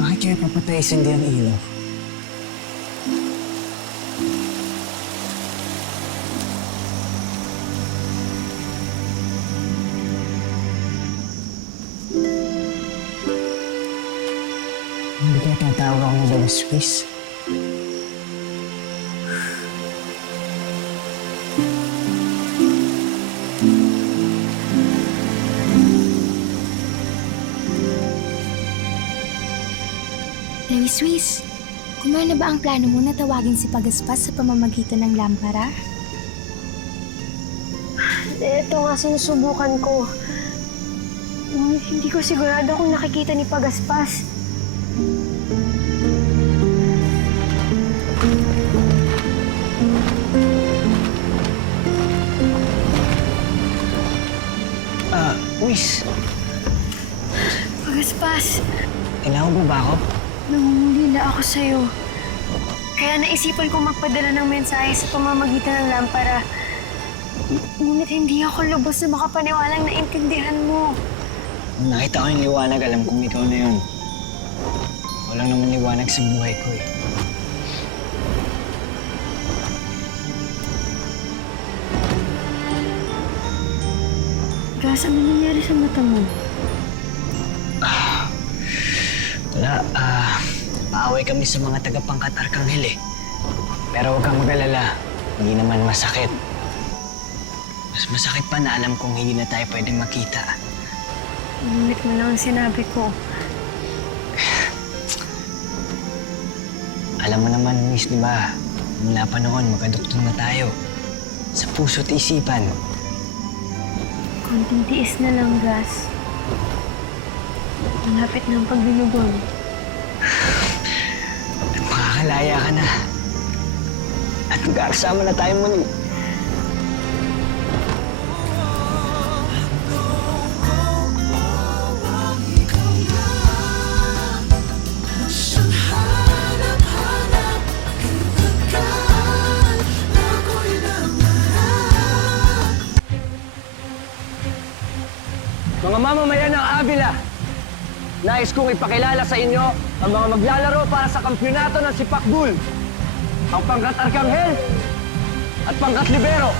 Bakit kaya papatay sa hindi ang ilaw? Hindi kaya tatawag ako ng Lewis Swiss? Swiss, kumana ba ang plano mo na tawagin si Pagaspas sa pamamagitan ng lampara? Ito nga sinusubukan ko. Hindi ko sigurado kung nakikita ni Pagaspas. Wiz, Pagaspas, tinawag mo ba ako? nangungulila ako sa'yo. Kaya naisipan ko magpadala ng mensahe sa pamamagitan ng lampara. Ngunit hindi ako lubos na makapaniwalang naintindihan mo. Nung nakita ko yung liwanag, alam kong ikaw na yun. Walang naman liwanag sa buhay ko eh. Gas, ano nangyari sa mata mo? Wala, paaway kami sa mga tagapangkat Arkanghel eh. Pero huwag kang mag-alala, hindi naman masakit. Mas masakit pa na alam kong hindi na tayo pwede makita. Ngunit mo lang ang sinabi ko. Alam mo naman, Miss, di ba? Mula pa noon, magkaduktong na tayo. Sa puso't isipan. Konting tiis na lang, Gas. Malapit na ang paglulubog. At makakalaya ka na. At magkakasama na tayo muli. Mga mamamayan ng Avila, nais kong ipakilala sa inyo ang mga maglalaro para sa kampyonato ng Sipakbul. Ang pangkat Arkanghel at pangkat Libero.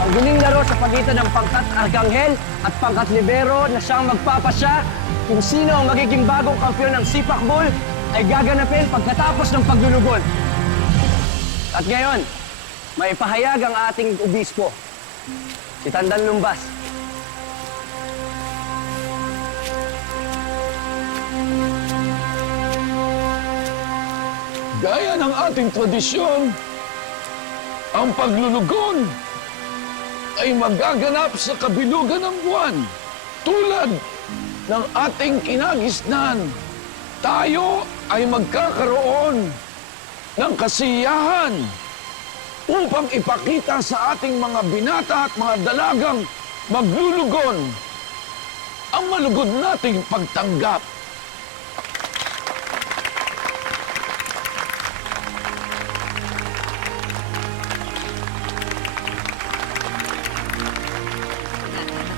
Ang huling laro sa pagitan ng pangkat Arkanghel at pangkat Libero na siyang magpapasya kung sino ang magiging bagong kampyon ng Sipakbul ay gaganapin pagkatapos ng paglulugod. At ngayon, may pahayag ang ating obispo, si Tandan Lumbas. Gaya ng ating tradisyon, ang paglulugon ay magaganap sa kabilugan ng buwan. Tulad ng ating kinagisnan, tayo ay magkakaroon ng kasiyahan upang ipakita sa ating mga binata at mga dalagang maglulugon ang malugod nating pagtanggap.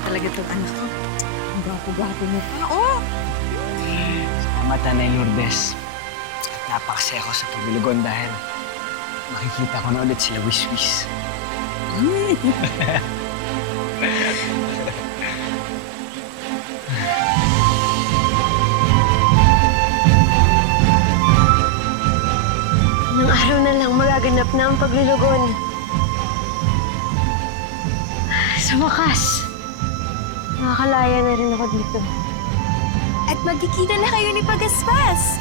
Talaga itong anak ko. Ang gwapo-gwapo mo pa. Oh! Salamat, Nanay Lourdes. Napakasaya ko sa paglulugon dahil makikita ko na ulit sila Wiswis. Ilang araw na lang magaganap na ang paglulugon. Sa wakas, makakalaya na rin ako dito. At magkikita na kayo ni Pagaspas!